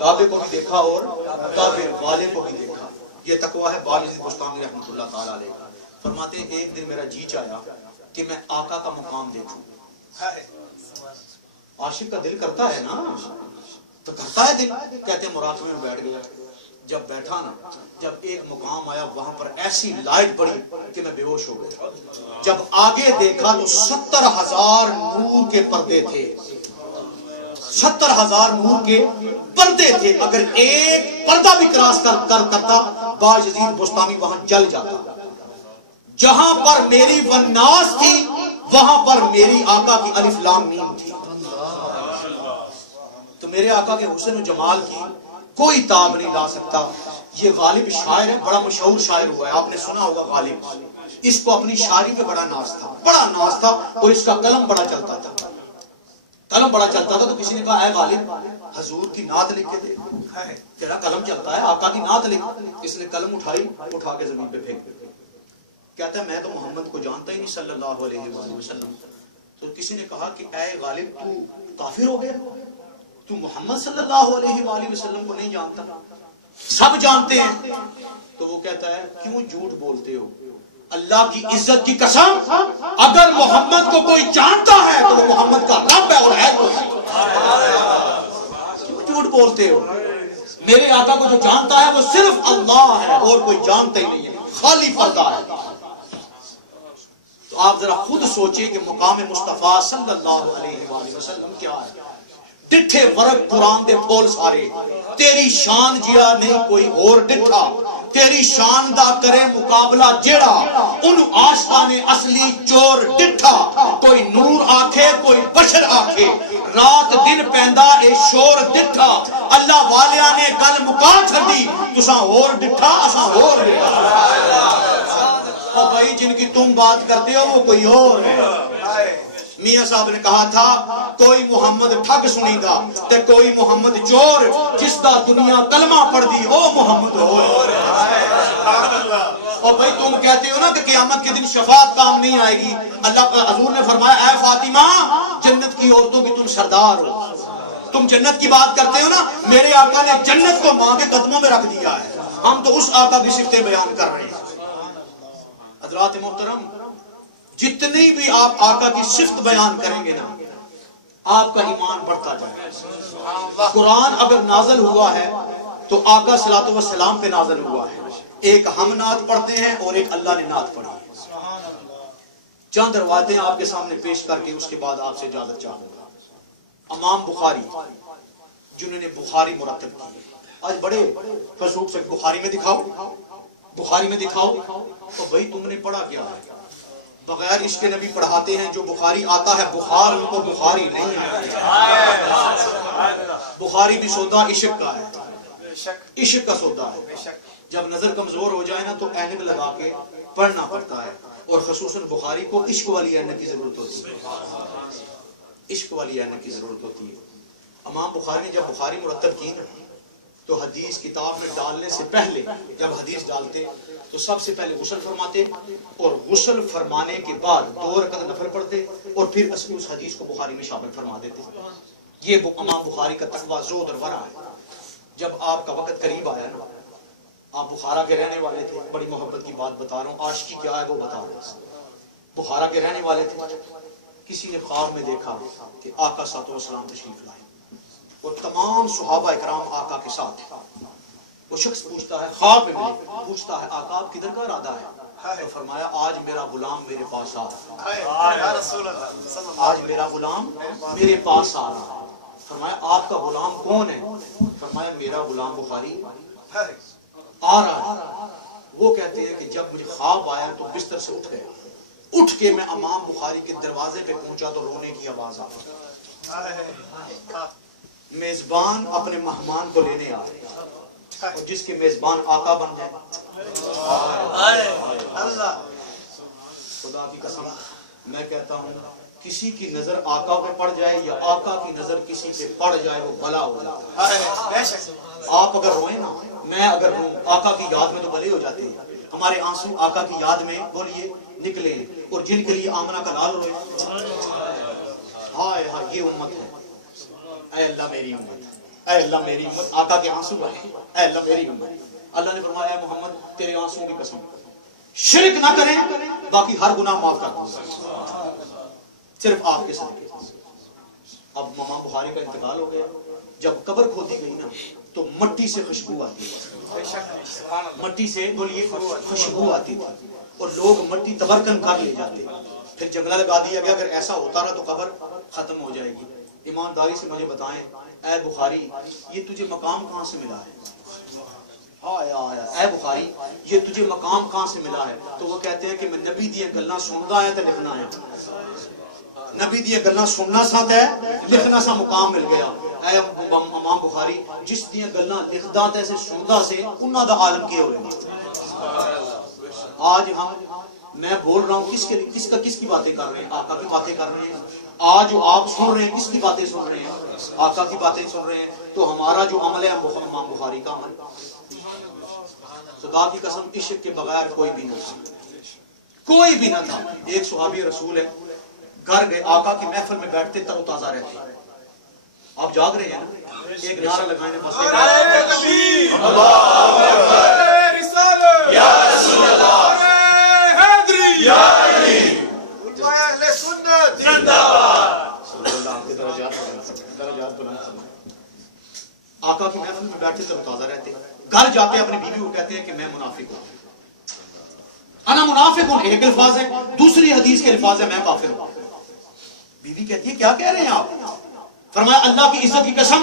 کعبے کو بھی دیکھا اور کعبے والے کو بھی دیکھا۔ یہ تقویٰ ہے باجزید بسطامی رحمۃ اللہ تعالی علیہ کا۔ فرماتے ہیں ایک دن میرا جی چاہا کہ میں آقا کا مقام دیکھوں۔ عاشق کا دل کرتا ہے نا، تو کرتا ہے دل، کہتے ہیں مراقبے میں بیٹھ گیا۔ جب بیٹھا نا، جب ایک مقام آیا وہاں پر ایسی لائٹ پڑی کہ میں بے ہوش ہو گیا۔ جب آگے دیکھا تو 70,000 نور کے پردے تھے، 70,000 نور کے پردے تھے۔ اگر ایک پردہ بھی کراس کرتا باجزید بسطامی وہاں جل جاتا۔ جہاں پر میری والناس تھی وہاں پر میری آقا کی الف لام میم تھی۔ تو میرے آقا کے حسن و جمال کی کوئی تاب نہیں لا سکتا. یہ غالب شاعر ہے, بڑا مشہور شاعر ہوا ہے, آپ نے سنا ہوگا غالب. اس کو اپنی شاعری پہ بڑا ناز تھا, اور اس کا قلم بڑا چلتا تھا. تو کسی نے کہا اے غالب حضور کی نعت لکھ کے دے, تیرا قلم چلتا ہے, آقا کی نعت لکھ. اس نے قلم اٹھا کے زمین پہ پھینک دیا. کہتا ہے میں تو محمد کو جانتا ہی نہیں صلی اللہ علیہ وآلہ وسلم. تو کسی نے کہا کہ اے غالب تو کافر ہو گیا, تو محمد صلی اللہ علیہ وآلہ وسلم کو نہیں جانتا, سب جانتے ہیں. تو وہ کہتا ہے کیوں جھوٹ بولتے ہو, اللہ کی عزت کی قسم, اگر محمد کو کوئی جانتا ہے تو وہ محمد کا رب ہے اور ہے کوئی. کیوں جھوٹ بولتے ہو, میرے آقا کو جو جانتا ہے وہ صرف اللہ ہے اور کوئی جانتا ہی نہیں ہے, خالی پردہ ہے. تو آپ ذرا خود سوچیں کہ مقام مصطفیٰ صلی اللہ علیہ وآلہ وسلم کیا ہے. ڈٹھے ورق قرآن دے پھول سارے, تیری شان جیا نہیں کوئی اور ڈٹھا, تیری شان دا کرے مقابلہ جیڑا, ان آشانے اصلی چور ڈٹھا. کوئی نور آکھے کوئی بشر آکھے, رات دن پیندا اے شور ڈٹھا. اللہ والیاں نے گل مکا چھڈی, تساں اور ڈٹھا اساں اور ڈٹھا. اور بھائی جن کی تم بات کرتے ہو وہ کوئی اور ہے. میاں صاحب نے کہا تھا کوئی محمد ٹھگ سنی دا تے کوئی محمد چور, جس دا دنیا کلمہ پڑھ دی او محمد ہو. اور بھائی تم کہتے ہو نا کہ قیامت کے دن شفاعت کام نہیں آئے گی. اللہ حضور نے فرمایا اے فاطمہ جنت کی عورتوں کی تم سردار ہو, تم جنت کی بات کرتے ہو نا, میرے آقا نے جنت کو ماں کے قدموں میں رکھ دیا ہے. ہم تو اس آقا کی صفتیں بیان کر رہے ہیں. حضرات محترم, جتنی بھی آپ آقا کی صفت بیان کریں گے نا, آپ کا ایمان بڑھتا جائے. قرآن اگر نازل ہوا ہے تو آقا صلی اللہ علیہ وسلم پہ نازل ہوا ہے. ایک ہم نعت پڑھتے ہیں اور ایک اللہ نے نعت پڑھی ہے. چند روایتیں آپ کے سامنے پیش کر کے اس کے بعد آپ سے اجازت چاہوں گا. امام بخاری جنہوں نے بخاری مرتب کی, آج بڑے فضوق سے بخاری میں دکھاؤ. تو بھائی تم نے پڑھا کیا ہے, بغیر عشق نبی پڑھاتے ہیں. جو بخاری آتا ہے بخار ان کو بخاری نہیں ہے. بخاری بھی سودا عشق کا ہے, عشق کا سودا ہے. جب نظر کمزور ہو جائے نا تو اینک لگا کے پڑھنا پڑتا ہے, اور خصوصاً بخاری کو عشق والی اینک کی ضرورت ہوتی ہے. عشق والی اینک کی ضرورت ہوتی ہے. امام بخاری نے جب بخاری مرتب کی نا تو حدیث کتاب میں ڈالنے سے پہلے جب حدیث ڈالتے تو سب سے پہلے غسل فرماتے, اور غسل فرمانے کے بعد 2 رکعت نفل پڑھتے, اور پھر اس حدیث کو بخاری میں شامل فرما دیتے. یہ امام بخاری کا تقویٰ زہد اور ورع ہے. جب آپ کا وقت قریب آیا نا, آپ بخارا کے رہنے والے تھے, بڑی محبت کی بات بتا رہا ہوں, عاشقی کیا ہے وہ بتا رہا ہوں. بخارا کے رہنے والے تھے. کسی نے خواب میں دیکھا کہ آقا صلی اللہ علیہ وسلم تشریف لائے اور تمام صحابہ اکرام آقا کے ساتھ. وہ شخص پوچھتا ہے, خواب میں پوچھتا ہے آقا آپ کدھر کا ارادہ ہے؟ تو فرمایا آج میرا غلام میرے پاس آ رہا, آج میرا غلام میرے پاس آ رہا. فرمایا آپ کا غلام کون ہے؟ فرمایا میرا غلام بخاری آ رہا ہے. وہ کہتے ہیں کہ جب مجھے خواب آیا تو بستر سے اٹھ گیا, اٹھ کے میں امام بخاری کے دروازے پہ پہنچا تو رونے کی آواز آ رہی. میزبان اپنے مہمان کو لینے آ رہے, اور جس کے میزبان آقا بن جائے. خدا کی قسم میں کہتا ہوں کسی کی نظر آقا پہ پڑ جائے یا آقا کی نظر کسی پہ پڑ جائے وہ بھلا ہو جاتا ہے. آپ اگر روئیں نا, میں اگر روں, آقا کی یاد میں تو بھلے ہو جاتے ہیں. ہمارے آنسو آقا کی یاد میں بولیے نکلے, اور جن کے لیے آمنہ کا لال روئے, ہائے ہائے یہ امت ہے. اے اللہ میری امت, اے اللہ میری امت, آقا کے آنسو ہے, اے اللہ میری امت. اللہ نے فرمایا اے محمد تیرے آنسو کی قسم شرک نہ کریں, باقی ہر گناہ معاف کر دوں, صرف آپ کے صدقے. اب امام بخاری کا انتقال ہو گیا. جب قبر کھودی گئی نا تو مٹی سے خوشبو آتی تھی, مٹی سے بولیے خوشبو آتی تھی, اور لوگ مٹی تبرکن کر لے جاتے. پھر جنگلہ لگا دیا گیا, اگر ایسا ہوتا رہا تو قبر ختم ہو جائے گی. ایمانداری سے مجھے بتائیں اے بخاری یہ تجھے مقام کہاں سے ملا ہے؟ اے بخاری یہ تجھے مقام کہاں سے ملا ہے؟ تو وہ کہتے ہیں کہ میں نبی دیے گلاں سندا ہے تے لکھنا ہے, نبی دیے گلاں سننا سا تے لکھنا سا مقام مل گیا. اے امام بخاری بخاری جس دیاں گلاں لکھدا تے سے سندا سے انہاں دا عالم کیا ہوئے. آج میں بول رہا ہوں کس کی باتیں کر رہے ہیں؟ آقا کی باتیں کر رہے ہیں. آج جو آپ سن رہے ہیں کس کی باتیں سن رہے ہیں؟ آقا کی باتیں سن رہے ہیں. تو ہمارا جو عمل ہے امام بخاری کا عمل. خدا کی قسم عشق کے بغیر کوئی بھی نہ تھا. ایک صحابی رسول ہے, گھر گئے, آقا کی محفل میں بیٹھتے تر و تازہ رہتے. آپ جاگ رہے ہیں نا, ایک نعرہ لگائیں بس. نعرہ تکبیر, نعرہ رسالت, یا رسول اللہ, حیدری, یا علی, اہل سنت زندہ باد. آقا کی محفل میں بیٹھتے تر و تازہ رہتے. گھر جاتے اپنی بیوی کو کہتے ہیں کہ میں منافق ہوں, انا منافق ہوں, ایک الفاظ ہے. دوسری حدیث کے الفاظ ہے میں کافر ہوں. بیوی کہتی ہے کیا کہہ رہے ہیں آپ؟ فرمایا اللہ کی عزت کی قسم,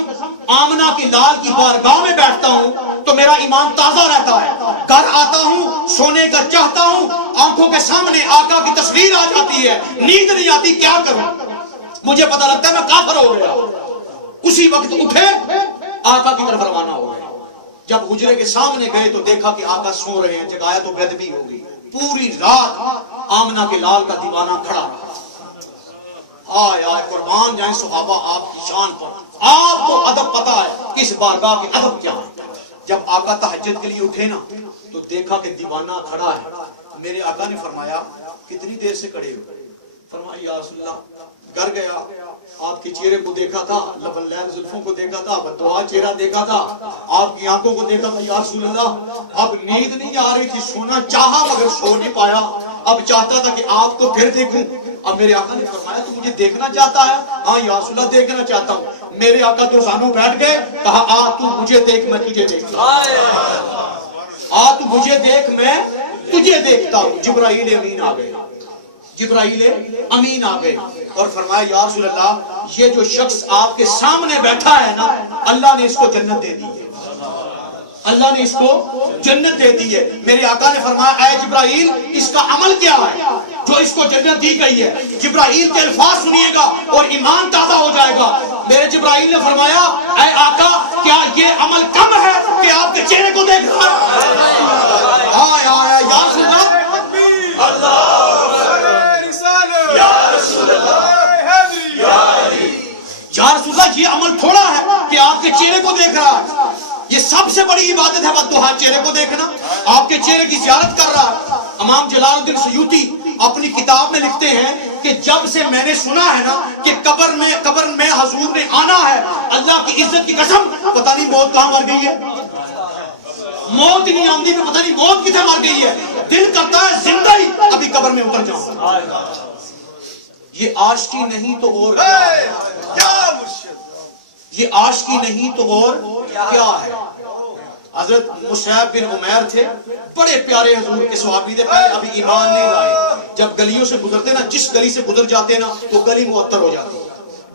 آمنہ کی لال کی بارگاہ میں بیٹھتا ہوں تو میرا ایمان تازہ رہتا ہے. گھر آتا ہوں, سونے کا چاہتا ہوں, آنکھوں کے سامنے آقا کی تصویر آ جاتی ہے, نیند نہیں آتی, کیا کروں؟ مجھے پتا لگتا ہے میں کافر ہو گیا. اسی وقت اٹھے, آقا کی طرف روانہ ہو گئے. جب حجرے کے سامنے گئے تو دیکھا کہ آقا سو رہے ہیں. جگایا تو بے ادبی ہو گئی. پوری رات آمنہ کے لال کا دیوانہ کھڑا رہا. آئے قربان جائیں صحابہ آپ کی شان پر. آپ کو ادب پتا ہے کس بارگاہ کے ادب کیا ہے. جب آقا تہجد کے لیے اٹھے نا تو دیکھا کہ دیوانہ کھڑا ہے. میرے آقا نے فرمایا کتنی دیر سے کھڑے ہو؟ فرمایا یا رسول اللہ, گھر گیا, آپ کے چہرے کو دیکھا تھا, لبلین زلفوں کو دیکھا تھا, بددعا چہرہ دیکھا تھا, آپ کی آنکھوں کو دیکھا تھا. یا رسول اللہ, اب نیند نہیں آ رہی تھی, سونا چاہا مگر سو نہیں پایا. اب چاہتا تھا کہ آپ کو پھر دیکھوں. اب میرے آقا نے فرمایا تو مجھے دیکھنا چاہتا ہے؟ ہاں یا رسول اللہ دیکھنا چاہتا ہوں. میرے آقا تو سانوں بیٹھ گئے, کہا آ تو مجھے دیکھ میں تجھے دیکھتا ہوں. آ تو مجھے دیکھ میں تجھے دیکھتا ہوں. جبرائیل امین آ گئے. جبرائیل امین آ گئے اور فرمایا یا رسول اللہ, یہ جو شخص آپ کے سامنے بیٹھا ہے نا, اللہ نے اس کو جنت دے دی ہے. اللہ نے اس کو جنت دے دی ہے. میرے آقا نے فرمایا اے جبرائیل, اس کا عمل کیا ہے جو اس کو جنت دی گئی ہے؟ جبرائیل کے الفاظ سنیے گا اور ایمان تازہ ہو جائے گا. میرے جبرائیل نے فرمایا اے آقا, کیا یہ عمل کم ہے کہ آپ کے چہرے کو دیکھ رہا ہے؟ یا رسول اللہ, یا رسول اللہ, یہ عمل تھوڑا ہے کہ آپ کے چہرے کو دیکھ رہا ہے. یہ سب سے بڑی عبادت ہے بددعا چہرے کو دیکھنا. آپ کے چہرے کی زیارت کر رہا ہے. امام جلال الدین سیوطی اپنی کتاب میں لکھتے ہیں کہ جب سے میں نے سنا ہے نا کہ قبر میں حضور نے آنا ہے, اللہ کی عزت کی قسم پتہ نہیں موت کہاں مر گئی ہے. موت نہیں آمدی میں پتہ نہیں موت کتنے مر گئی ہے. دل کرتا ہے زندہ ہی ابھی قبر میں اتر جاؤں. یہ عاشقی نہیں تو اور کیا ہے؟ یہ عاشقی نہیں تو اور کیا ہے؟ حضرت مصعب بن عمیر تھے, بڑے پیارے حضور کے صحابی تھے, پہلے ابھی ایمان نہیں لائے. جب گلیوں سے گزرتے نا, جس گلی سے گزر جاتے نا تو گلی معطر ہو جاتی.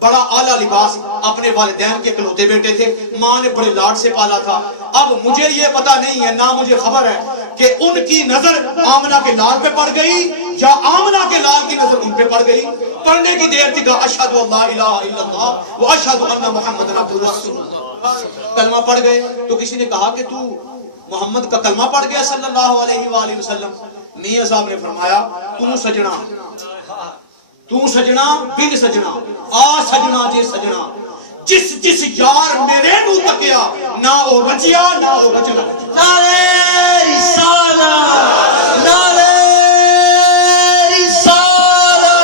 بڑا اعلیٰ لباس, اپنے والدین کے اکلوتے بیٹے تھے, ماں نے بڑے لاڈ سے پالا تھا. اب مجھے یہ پتا نہیں ہے, نہ مجھے خبر ہے کہ ان کی نظر آمنہ کے لال پہ پڑ گئی یا آمنہ کے لال کی نظر ان پہ پڑ گئی. پڑھنے کی دیر تھی, کہا اشہد ان لا الہ الا اللہ و اشہد ان محمد رسول اللہ. کلمہ پڑھ گئے تو کسی نے کہا کہ تو محمد کا کلمہ پڑھ گیا صلی اللہ علیہ وآلہ وسلم. میاں صاحب نے فرمایا تو سجنا بن سجنا, آ سجنا جے سجنا, جس یار میرے نو تکیا نہ او رچیا نہ او رچنا. نعرہ رسالت, نعرہ رسالت.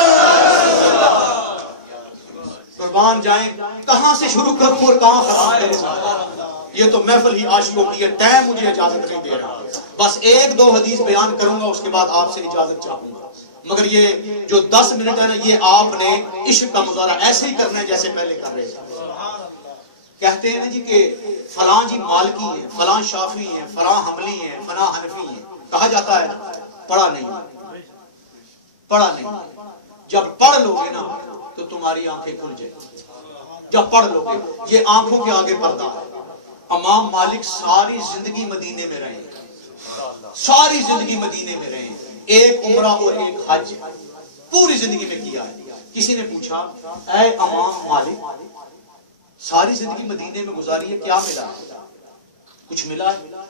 قربان جائیں, کہاں سے شروع کروں اور کہاں ختم کروں؟ یہ تو محفل ہی عاشقوں کی ہے, ٹائم مجھے اجازت نہیں دے رہا. بس ایک دو حدیث بیان کروں گا, اس کے بعد آپ سے اجازت چاہوں گا. مگر یہ جو 10 منٹ ہے نا, یہ آپ نے عشق کا مظاہرہ ایسے ہی کرنا ہے جیسے پہلے کر رہے تھے. کہتے ہیں نا جی کہ فلاں جی مالکی ہیں, فلاں شافعی ہیں, فلاں حنبلی ہیں, فلاں حنفی ہیں. کہا جاتا ہے پڑھا نہیں. جب پڑھ لو گے نا تو تمہاری آنکھیں کھل جائیں. جب پڑھ لو گے, یہ آنکھوں کے آگے پردہ ہے. امام مالک ساری زندگی مدینے میں رہے, ساری زندگی مدینے میں رہے, ایک عمرہ اور ایک حج پوری زندگی میں کیا ہے. کسی نے پوچھا اے امام مالک, ساری زندگی مدینے میں گزاری ہے، کیا ملا ہے؟ کچھ ملا ہے؟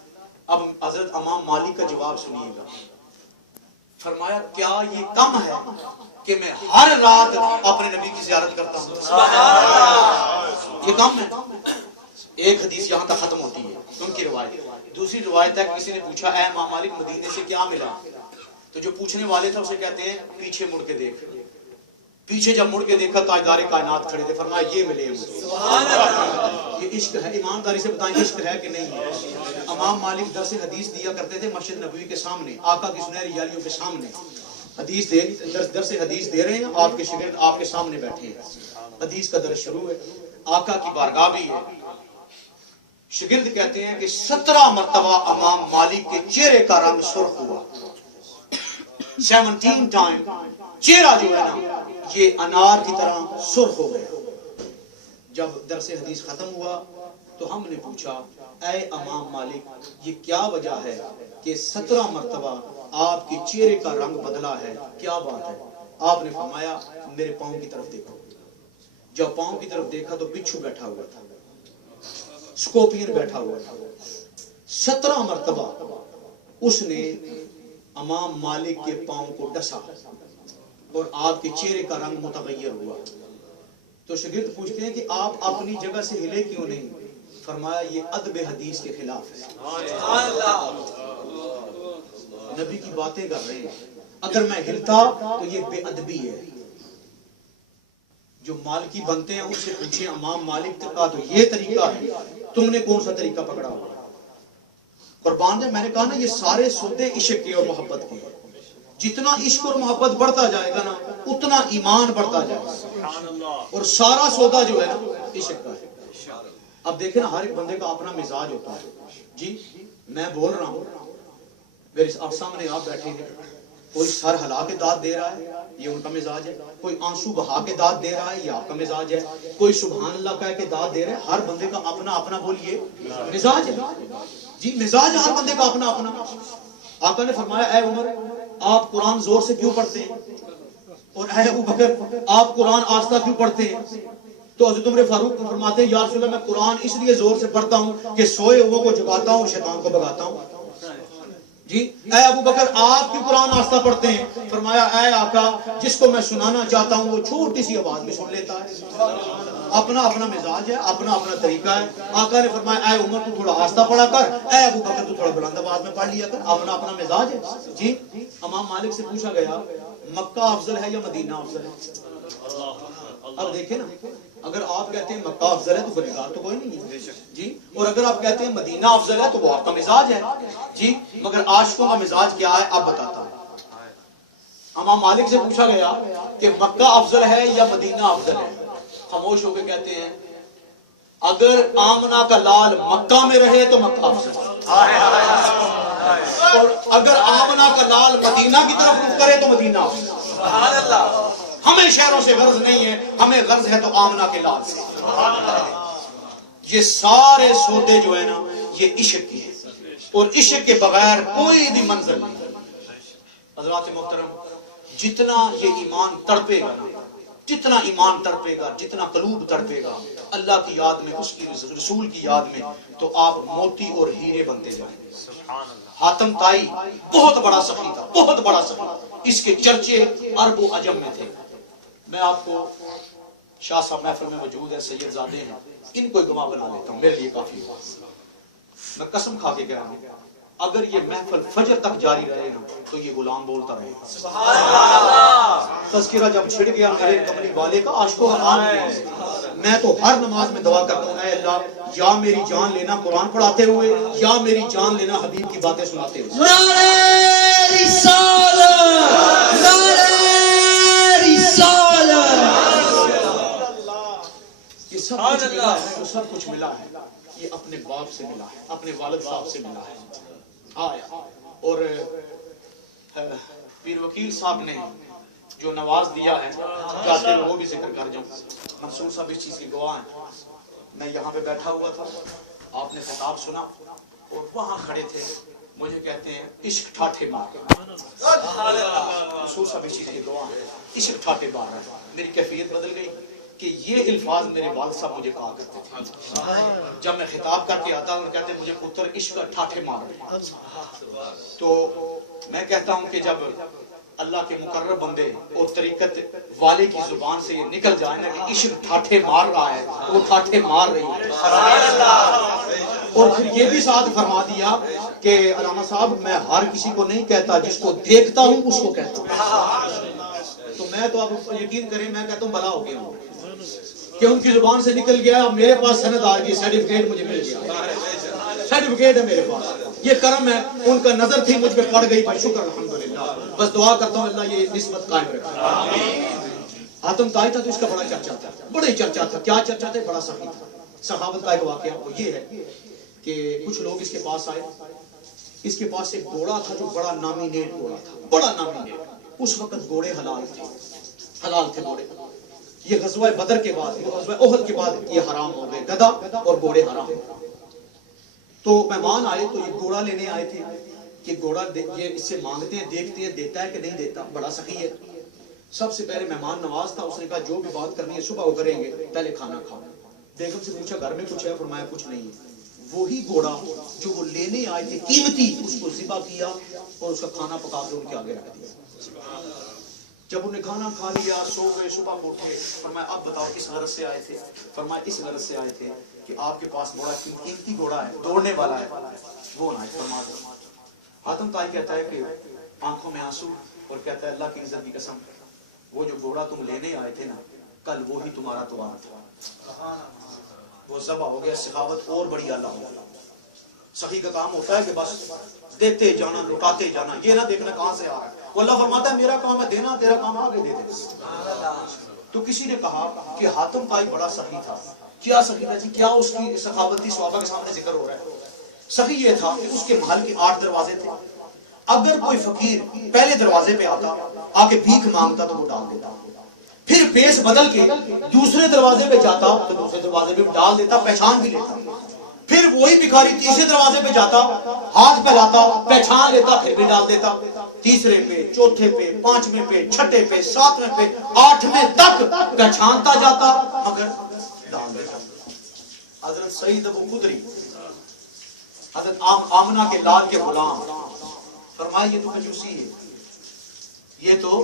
اب حضرت امام مالک کا جواب سنیے گا. فرمایا کیا یہ کم ہے کہ میں ہر رات اپنے نبی کی زیارت کرتا ہوں؟ یہ کم ہے؟ ایک حدیث یہاں تک ختم ہوتی ہے ان کی روایت. دوسری روایت ہے کسی نے پوچھا اے امام مالک مدینے سے کیا ملا؟ تو جو پوچھنے والے تھے اسے کہتے ہیں پیچھے مڑ کے دیکھ. پیچھے جب مڑ کے دیکھا تاجدار کائنات کھڑے تھے، فرمایا یہ ملے مجھے. یہ عشق ہے. ایمانداری سے بتائیں عشق ہے کہ نہیں ہے؟ امام مالک درس حدیث دیا کرتے تھے مسجد نبوی کے سامنے، آقا کی سنہری یاریوں کے سامنے. حدیث دے درس حدیث دے رہے ہیں، آپ کے شاگرد آپ کے سامنے بیٹھے ہیں، حدیث کا درس شروع ہے، آقا کی بارگاہ بھی ہے. شاگرد کہتے ہیں کہ 17 مرتبہ امام مالک کے چہرے کا رنگ سرخ ہوا. 17 ٹائم چہرہ جو ہے نا یہ انار کی طرح سرخ ہو گیا. جب درس حدیث ختم ہوا تو ہم نے پوچھا اے امام مالک یہ کیا وجہ ہے کہ 17 مرتبہ آپ کے چہرے کا رنگ بدلا ہے، کیا بات ہے؟ آپ نے فرمایا میرے پاؤں کی طرف دیکھو. جب پاؤں کی طرف دیکھا تو بچھو بیٹھا ہوا تھا، سکوپین بیٹھا ہوا تھا. 17 مرتبہ اس نے امام مالک کے پاؤں کو ڈسا اور آپ کے چہرے کا رنگ متغیر ہوا. تو شاگرد پوچھتے ہیں کہ آپ اپنی جگہ سے ہلے کیوں نہیں؟ فرمایا یہ ادب حدیث کے خلاف ہے. نبی کی باتیں کر رہے ہیں، اگر میں ہلتا تو یہ بے ادبی ہے. جو مالکی بنتے ہیں ان سے پوچھیں امام مالک کا تو یہ طریقہ ہے، تم نے کون سا طریقہ پکڑا ہوا؟ قربان جائے میں نے کہا نا یہ سارے سودے عشق کے اور محبت کے. جتنا عشق اور محبت بڑھتا جائے گا نا اتنا ایمان بڑھتا جائے گا، اور سارا سودا جو ہے نا عشق کا ہے. اب دیکھیں نا ہر ایک بندے کا اپنا مزاج ہوتا ہے. جی میں بول رہا ہوں، میرے سامنے آپ بیٹھے ہیں، کوئی سر ہلا کے داد دے رہا ہے یہ ان کا مزاج ہے، کوئی آنسو بہا کے داد دے رہا ہے یہ آپ کا مزاج ہے، کوئی سبحان اللہ کہہ کے داد دے رہا ہے. ہر بندے کا اپنا اپنا بولیے مزاج ہے. جی مزاج ہر بندے کا اپنا اپنا. آقا نے فرمایا اے عمر آپ قرآن زور سے کیوں پڑھتے ہیں؟ اور اے ابو بکر آپ قرآن آہستہ کیوں پڑھتے ہیں؟ تو حضرت عمر فاروق فرماتے ہیں یا رسول اللہ میں قرآن اس لیے زور سے پڑھتا ہوں کہ سوئے ہوئے کو جگاتا ہوں اور شیطان کو بھگاتا ہوں. جی اے ابو بکر آپ کیوں قرآن آہستہ پڑھتے ہیں؟ فرمایا اے آقا جس کو میں سنانا چاہتا ہوں وہ چھوٹی سی آواز میں سن لیتا ہے. اپنا اپنا مزاج ہے، اپنا اپنا طریقہ ہے. آقا نے فرمایا اے عمر تو تھوڑا آہستہ پڑھا کر، اے ابو بکر تو تھوڑا بلند آواز میں پڑھ لیا کر. اپنا اپنا مزاج ہے. جی امام مالک سے پوچھا گیا مکہ افضل ہے یا مدینہ افضل ہے؟ اب دیکھیں نا اگر آپ کہتے ہیں مکہ افضل ہے تو گنہگار تو کوئی نہیں ہے. جی اور اگر آپ کہتے ہیں مدینہ افضل ہے تو وہ آپ کا مزاج ہے. جی مگر عاشقوں کا مزاج کیا ہے آپ بتاتا ہوں. امام مالک سے پوچھا گیا کہ مکہ افضل ہے یا مدینہ افضل ہے؟ خاموش ہو کے کہتے ہیں اگر آمنہ کا لال مکہ میں رہے تو مکہ افضل ہے، اور اگر آمنہ کا لال مدینہ کی طرف رخ کرے تو مدینہ افضل. سبحان اللہ. ہمیں شہروں سے غرض نہیں ہے، ہمیں غرض ہے تو آمنہ کے لال سے. یہ سارے سودے جو ہے نا یہ عشق کے ہیں، اور عشق کے بغیر کوئی بھی منظر نہیں. حضرات محترم جتنا یہ ایمان تڑپے گا نا، جتنا ایمان تڑپے گا، جتنا قلوب تڑپے گا اللہ کی یاد میں، اس کی رسول کی یاد میں، تو آپ موتی اور ہیرے بنتے جائیں گے. حاتم طائی بہت بڑا سخی تھا، بہت بڑا سخی. اس کے چرچے عرب و عجم میں تھے. میں آپ کو شاہ صاحب محفل میں موجود ہے، سید زادے ہیں، ان کو گواہ بنا لیتا ہوں، میرے لیے کافی ہوا. میں قسم کھا کے کہہ رہا ہوں اگر یہ محفل فجر تک جاری رہے گا تو یہ غلام بولتا رہے گا. سبحان اللہ. تذکرہ جب چھڑ گیا میرے کملی والے کا عاشقوں کا نام ہے. میں تو ہر نماز میں دعا کرتا ہوں اے اللہ یا میری جان لینا قرآن پڑھاتے ہوئے یا میری جان لینا حبیب کی باتیں سناتے ہوئے. نعرہ رسالت، نعرہ رسالت. یہ سب کچھ ملا ہے، جو سب کچھ ملا ہے یہ اپنے باپ سے ملا ہے، اپنے والد صاحب سے ملا ہے. آیا اور پیر وکیل صاحب نے جو نواز دیا ہے چاہتے ہیں وہ بھی ذکر کر جاؤں. منصور صاحب اس چیز کی گواہ ہیں. میں یہاں پہ بیٹھا ہوا تھا، آپ نے خطاب سنا اور وہاں کھڑے تھے، مجھے کہتے ہیں عشق ٹھاٹھے مار. منصور صاحب اس چیز کی گواہ ہیں، عشق ٹھاٹھے مار رہا ہے. میری کیفیت بدل گئی. کہ یہ الفاظ میرے والد صاحب مجھے کہا کرتے تھے جب میں خطاب کر کے آتا ہوں، کہتے مجھے پتر عشق ٹھاٹھے مار رہے ہیں۔ تو میں کہتا ہوں کہ جب اللہ کے مقرب بندے اور طریقت والے کی زبان سے یہ نکل جائے نا کہ عشق ٹھاٹھے مار رہا ہے، وہ ٹھاٹھے مار رہی ہے۔ اور پھر یہ بھی ساتھ فرما دیا کہ علامہ صاحب میں ہر کسی کو نہیں کہتا، جس کو دیکھتا ہوں اس کو کہتا ہوں۔ تو میں تو آپ یقین کریں، میں کہتا ہوں بلا ہو گیا ہوں کہ ان کی زبان سے نکل گیا، اب میرے پاس سند آ گئی، سرٹیفکیٹ مجھے مل گیا، سرٹیفکیٹ ہے میرے پاس، یہ کرم ہے، ان کا نظر تھی مجھ پہ پڑ گئی، بھائی شکر الحمدللہ۔ بس دعا کرتا ہوں اللہ یہ نسبت قائم رکھے۔ حاتم طائی تھا تو اس کا بڑا چرچا تھا، بڑا ہی چرچا تھا۔ کیا چرچا تھا؟ بڑا سخی تھا۔ صحابت کا ایک واقعہ وہ یہ ہے کہ کچھ لوگ اس کے پاس آئے، اس کے پاس ایک گھوڑا تھا جو بڑا نامینیٹ گھوڑا تھا، بڑا نامینیٹ۔ اس وقت گھوڑے حلال تھے، حلال تھے گھوڑے۔ یہ غزوہ بدر کے بعد، غزوہ احد کے بعد یہ حرام ہو گئے، گدھا اور گھوڑے حرام۔ تو مہمان آئے تو یہ گھوڑا لینے آئے تھے کہ گھوڑا یہ اس سے مانگتے ہیں، دیکھتے ہیں دیتا ہے کہ نہیں دیتا، بڑا سخی ہے۔ سب سے پہلے مہمان نواز تھا، اس نے کہا جو بھی بات کرنی ہے صبح وہ کریں گے، پہلے کھانا کھاؤ۔ بیگم سے پوچھا گھر میں کچھ ہے؟ فرمایا کچھ نہیں ہے۔ وہی گھوڑا جو وہ لینے آئے تھے قیمتی، اس کو ذبح کیا اور اس کا کھانا پکا کے ان کے آگے رکھ دیا۔ جب انہیں کھانا کھا لیا، سو گئے، صبح کو اٹھے، فرمایا اب بتاؤ کس غرض سے آئے تھے؟ فرمایا اس غرض سے آئے تھے کہ آپ کے پاس بڑا قیمتی گھوڑا ہے، دوڑنے والا ہے، وہ نہ فرما دو۔ حاتم طائی کہتا ہے کہ آنکھوں میں آنسو اور کہتا ہے اللہ کی عزت کی قسم، وہ جو گھوڑا تم لینے آئے تھے نا، کل وہی تمہارا توان تھا، وہ ذبح ہو گیا۔ سخاوت اور بڑی اعلیٰ ہو گیا۔ سخی کا کام ہوتا ہے کہ بس دیتے جانا، لٹاتے جانا، یہ نہ دیکھنا کہاں سے آ رہا ہے۔ وہ اللہ فرماتا ہے میرا کام ہے دینا، تیرا کام آگے دے دینا۔ تو کسی نے کہا کہ حاتم طائی بڑا سخی تھا۔ کیا سخی تھا جی؟ کیا اس کی سخاوت تھی؟ صحابہ کے سامنے ذکر ہو رہا ہے۔ سخی یہ تھا کہ اس کے محل کے 8 دروازے تھے، اگر کوئی فقیر پہلے دروازے پہ آتا، آ کے بھیک مانگتا تو وہ ڈال دیتا، پھر بیس بدل کے دوسرے دروازے پہ جاتا تو دوسرے دروازے پہ ڈال دیتا، پہچان بھی لیتا، پھر وہی بھکاری تیسرے دروازے پہ جاتا، ہاتھ پھیلاتا، پہچان لیتا، پھر بھی ڈال دیتا، تیسرے پہ، چوتھے پہ، 5ویں پہ، 6ٹھے پہ، 7ویں پہ، 8ویں تک پہچانتا جاتا مگر ڈال دیتا۔ حضرت سعید ابو خدری، حضرت آمنہ کے لال کے غلام، فرمایا یہ تو کنجوسی ہے، یہ تو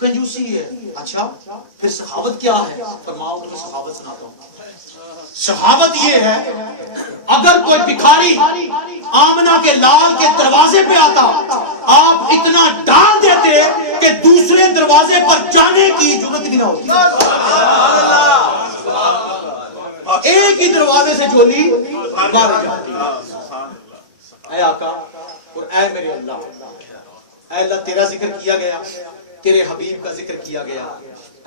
کنجوسی ہے۔ اچھا پھر سخاوت کیا ہے؟ فرماؤ تمہیں سخاوت سناتا ہوں۔ سخاوت یہ ہے اگر کوئی بھکاری آمنہ کے لال کے دروازے پہ آتا، آپ اتنا ڈال دیتے کہ دوسرے دروازے پر جانے کی ضرورت بھی نہ ہوتی، ایک ہی دروازے سے جھولی باہر جاتی۔ اے آقا اور اے میرے اللہ، اے اللہ تیرا ذکر کیا گیا، تیرے حبیب کا ذکر کیا گیا،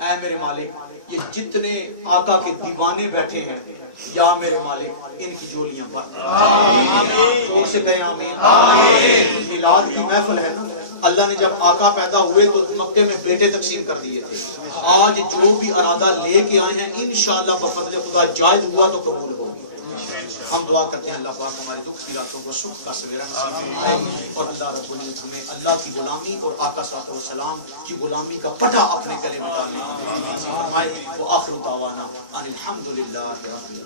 اے میرے مالک یہ جتنے آقا کے دیوانے بیٹھے ہیں یا میرے مالک ان کی جولیاں بھر، ان سے کہیں آمین۔ میلاد کی محفل ہے نا، اللہ نے جب آقا پیدا ہوئے تو مکے میں بیٹے تقسیم کر دیے تھے، آج جو بھی ارادہ لے کے آئے ہیں انشاءاللہ بفضل خدا جائز ہوا تو قبول ہوگا۔ ہم دعا کرتے ہیں اللہ پاک ہمارے دکھ کی راتوں کو سکھ کا سویرا نصیب فرمائے، اور اللہ رب العزت ہمیں اللہ کی غلامی اور آقا صلی اللہ علیہ وسلم کی غلامی کا پٹا اپنے گلے میں ڈالنے فرمائے۔ وآخر دعوانا ان الحمدللہ رب العالمین۔